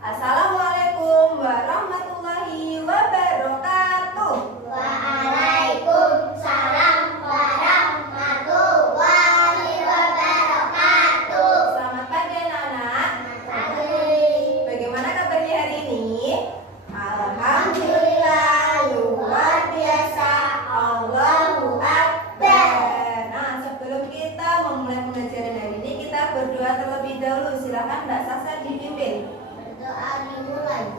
Assalamualaikum warahmatullahi wabarakatuh. Waalaikumsalam warahmatullahi wabarakatuh. Selamat pagi anak-anak. Pagi. Bagaimana kabarnya hari ini? Alhamdulillah, luar biasa. Allahu Akbar. Nah, sebelum kita memulai pembelajaran hari ini, kita berdoa terlebih dahulu. Silakan Mbak Sasa dipimpin. Berdoa dimulai.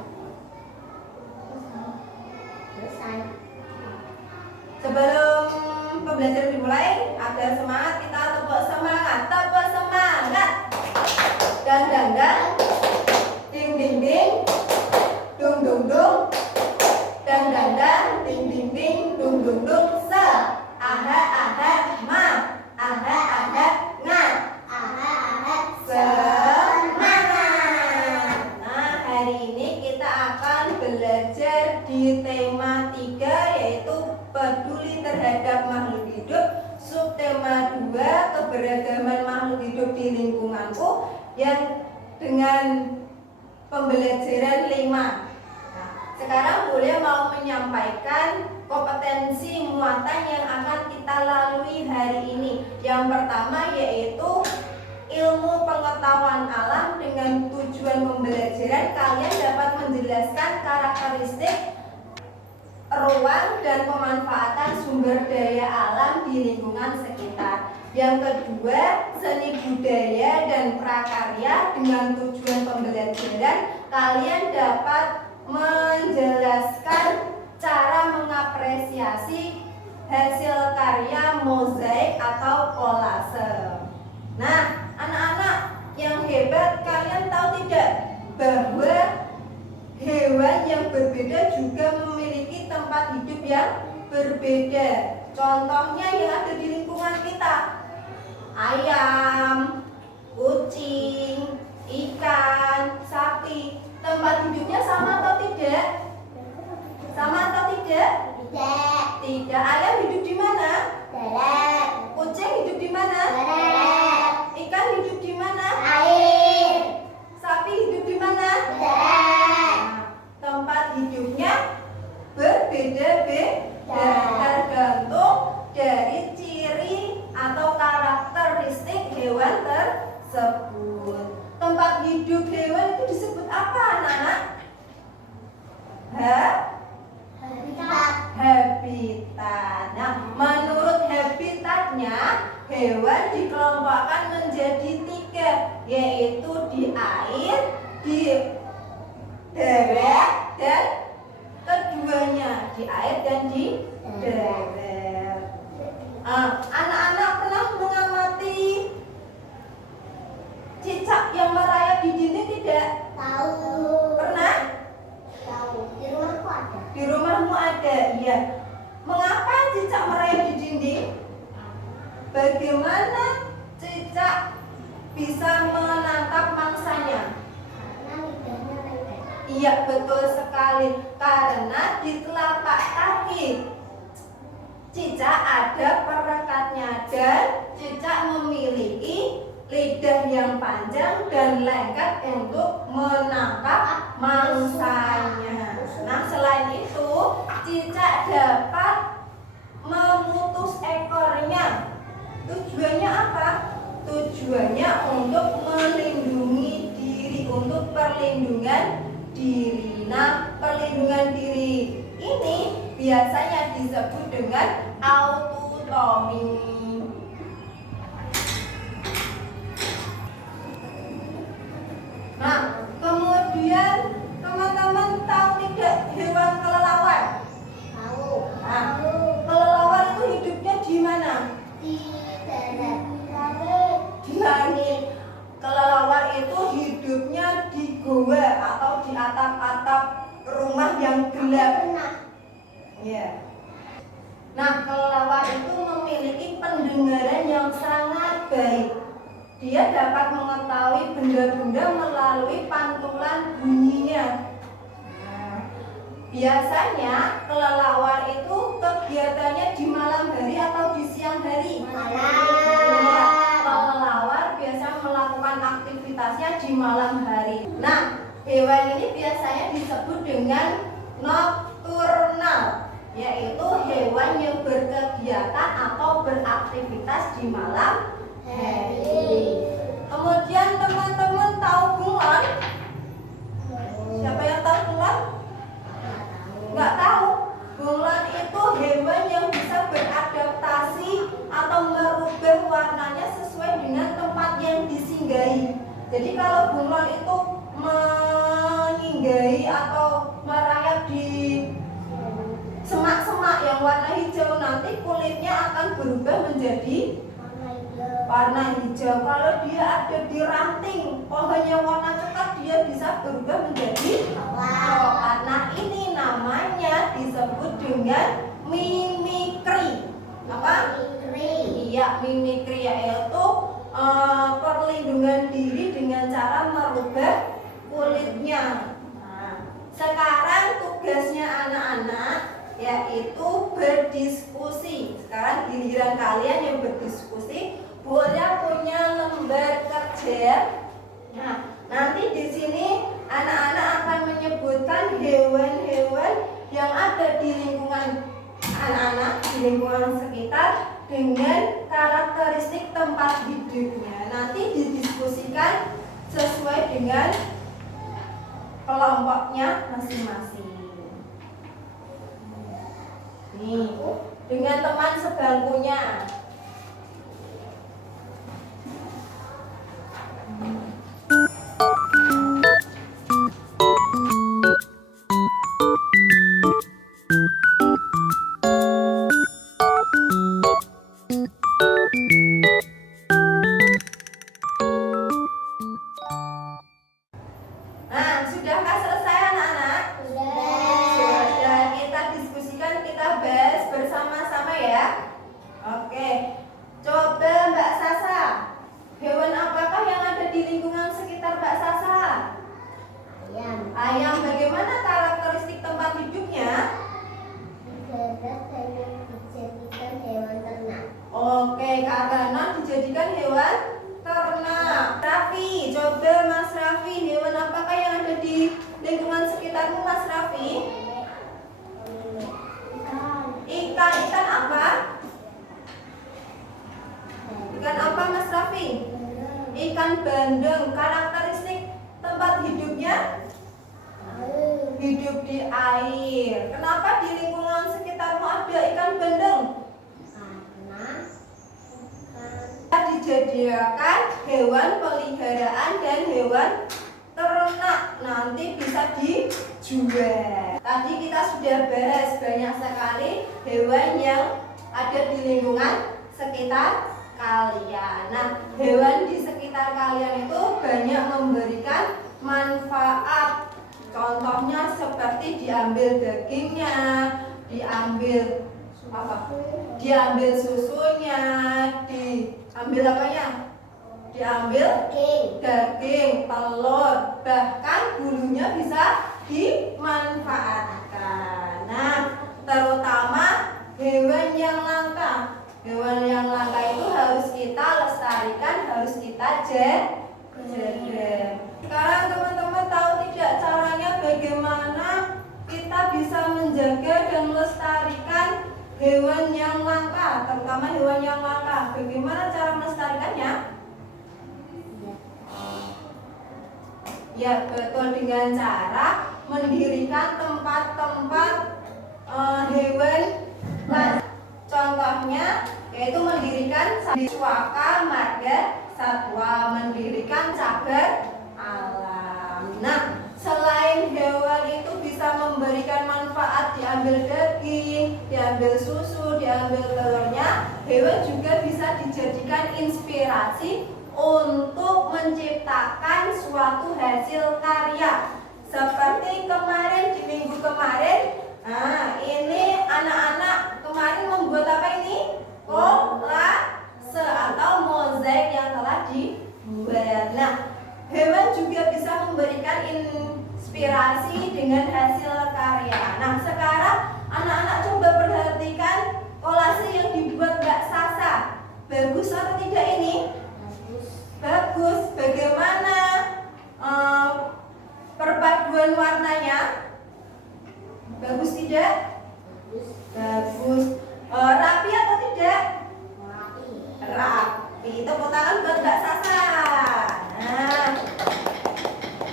Selesai. Sebelum pembelajaran dimulai, agar semangat kita tepuk semangat. Tepuk semangat. Dang dang dang. Ding ding ding. Dung dung dung. Dang dang dang. Ding ding ding. Dung dung dung. Se. Aha aha ma. Aha aha nga. Semangat. Nah, hari ini kita akan belajar di tema 3, yaitu peduli terhadap makhluk hidup. Subtema 2, keberagaman makhluk hidup di lingkunganku, yang dengan pembelajaran 5. Nah, sekarang boleh mau menyampaikan kompetensi muatan yang akan kita lalui hari ini. Yang pertama yaitu ilmu pengetahuan alam. Dengan tujuan pembelajaran, kalian dapat menjelaskan karakteristik ruang dan pemanfaatan sumber daya alam di lingkungan sekitar. Yang kedua, seni budaya dan prakarya. Dengan tujuan pembelajaran, kalian dapat menjelaskan cara mengapresiasi hasil karya mozaik atau kolase. Nah, anak-anak yang hebat, kalian tahu tidak bahwa hewan yang berbeda juga memiliki tempat hidup yang berbeda. Contohnya yang ada di lingkungan kita: ayam, kucing, ikan, sapi. Tempat hidupnya sama atau tidak? Sama atau tidak? Tidak. Tidak. Ayam hidup di mana? Darat. Kucing hidup di mana? Darat. Ikan hidup di mana? Air. Sapi hidup di mana? Darat. Nah, tempat hidupnya berbeda-beda, tergantung dari ciri atau karakteristik hewan tersebut. Tempat hidup hewan itu disebut apa, anak-anak? Habitat. Habitat. Nah, menurut habitatnya, hewan dikelompokkan menjadi 3, yaitu di air, di darat, dan keduanya di air dan di darat. Anak-anak pernah mengamati cicak yang merayap di dinding tidak? Tahu. Pernah? Tahu. Di rumahku ada. Di rumahmu ada? Iya. Mengapa cicak merayap di dinding? Bagaimana cicak bisa menangkap mangsanya? Karena lidahnya lengket. Iya, betul sekali. Karena di telapak kaki cicak ada perekatnya, dan cicak memiliki lidah yang panjang dan lengket untuk menangkap mangsanya. Nah, selain itu, cicak dapat memutus ekornya. Tujuannya apa? Tujuannya untuk melindungi diri, untuk perlindungan diri. Nah, perlindungan diri ini biasanya disebut dengan autotomi. Nah, kemudian teman-teman tahu tidak hewan kelelawar? Tahu. Nah, kelelawar itu hidupnya di mana? Di darat. Langit. Di langit. Kelelawar itu hidupnya di goa atau di atap-atap rumah yang gelap. Pernah. Ya. Nah, kelelawar itu memiliki pendengaran yang sangat baik. Dia dapat mengetahui benda-benda melalui pantulan bunyinya. Nah, biasanya kelelawar itu kegiatannya di malam hari atau di siang hari? Malam. Ya, kelelawar biasa melakukan aktivitasnya di malam hari. Nah, hewan ini biasanya disebut dengan nokturnal, yaitu hewan yang berkegiatan atau beraktivitas di malam hari. Kemudian teman-teman tahu bunglon? Siapa yang tahu bunglon? Nggak tahu. Bunglon itu hewan yang bisa beradaptasi atau merubah warnanya sesuai dengan tempat yang disinggahi. Jadi kalau bunglon itu menyinggahi atau merayap di semak-semak yang warna hijau, nanti kulitnya akan berubah menjadi warna hijau. Kalau dia ada di ranting pohonnya warna coklat, dia bisa berubah menjadi coklat. Nah, ini namanya disebut dengan mimikri. Apa? Iya, mimikri, yaitu perlindungan diri dengan cara merubah kulitnya. Nah, sekarang tugasnya anak-anak yaitu berdiskusi. Sekarang giliran kalian yang berdiskusi. Boleh punya lembar kerja. Nah, nanti di sini anak-anak akan menyebutkan hewan-hewan yang ada di lingkungan anak-anak, di lingkungan sekitar dengan karakteristik tempat hidupnya. Nanti didiskusikan sesuai dengan kelompoknya masing-masing. Nih, dengan teman sebangkunya. Nah, sudahkah selesai anak-anak? Sudah, kita diskusikan, kita bahas bersama-sama ya. Oke, coba Mbak Sasa, hewan apakah yang ada di lingkungan sekitar Mbak Sasa? Ayam. Bagaimana karakteristik tempat hidupnya? Dijadikan hewan ternak. Oke, karena dijadikan hewan ternak. Raffi, coba Mas Raffi, hewan apakah yang ada di lingkungan sekitarmu Mas Raffi? Ikan. Ikan apa? Ikan apa Mas Raffi? Ikan bandeng. Karakteristik tempat hidupnya? Hidup di air. Kenapa di lingkungan sekitarmu ada ikan bandeng? Karena Dijadikan hewan peliharaan dan hewan ternak, nanti bisa dijual. Tadi kita sudah bahas banyak sekali hewan yang ada di lingkungan sekitar kalian. Nah, hewan di sekitar kalian itu banyak memberikan manfaat. Contohnya seperti diambil dagingnya, diambil apa? Diambil susunya, diambil apanya? Diambil daging, telur, bahkan bulunya bisa dimanfaatkan. Nah, terutama hewan yang langka. Hewan yang langka itu harus kita lestarikan, harus kita jaga. Sekarang teman-teman tahu tidak caranya bagaimana kita bisa menjaga dan melestarikan hewan yang langka, terutama hewan yang langka. Bagaimana cara melestarikannya? Ya, betul, dengan cara mendirikan tempat-tempat hewan langka. Contohnya yaitu mendirikan Swaka Marga Satwa, mendirikan cagar alam. Nah, selain hewan itu bisa memberikan manfaat, diambil daging, diambil susu, diambil telurnya, hewan juga bisa dijadikan inspirasi untuk menciptakan suatu hasil karya. Seperti kemarin, di minggu kemarin, nah ini anak-anak kemarin membuat apa ini? Kolase atau mozaik yang telah dibuat. Nah, hewan juga bisa memberikan inspirasi dengan hasil karya. Nah, sekarang anak-anak coba perhatikan kolase yang dibuat Mbak Sasa. Bagus atau tidak ini? Bagus. Bagaimana tidak? Bagus. Rapi atau tidak? Rapi. Tepuk tangan buat Mbak Sasa.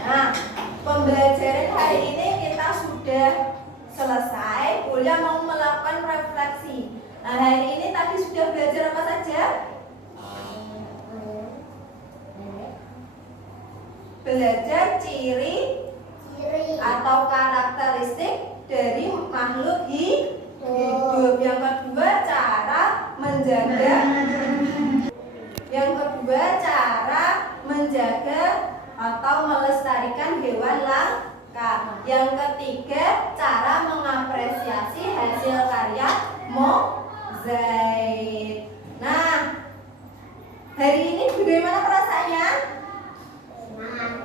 Nah, pembelajaran hari ini kita sudah selesai. Kuliah mau melakukan refleksi. Nah, hari ini tadi sudah belajar apa saja? Belajar ciri atau karakteristik dari makhluk hidup. Yang kedua, cara menjaga. Yang kedua, cara menjaga atau melestarikan hewan langka. Yang ketiga, cara mengapresiasi hasil karya mozaik. Nah, hari ini bagaimana perasaannya?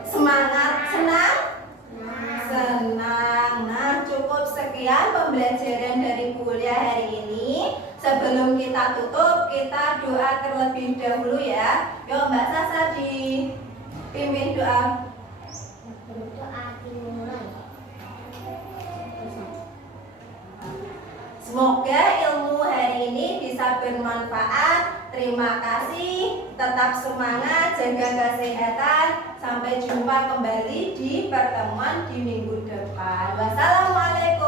Semangat, senang? Senang. Nah, cukup sekian pembelajaran dari kuliah hari ini. Sebelum kita tutup, kita doa terlebih dahulu ya. Yuk Mbak Sasa dipimpin doa. Semoga ilmu hari ini bisa bermanfaat. Terima kasih, tetap semangat, jaga kesehatan. Sampai jumpa kembali di pertemuan di minggu depan. Wassalamualaikum.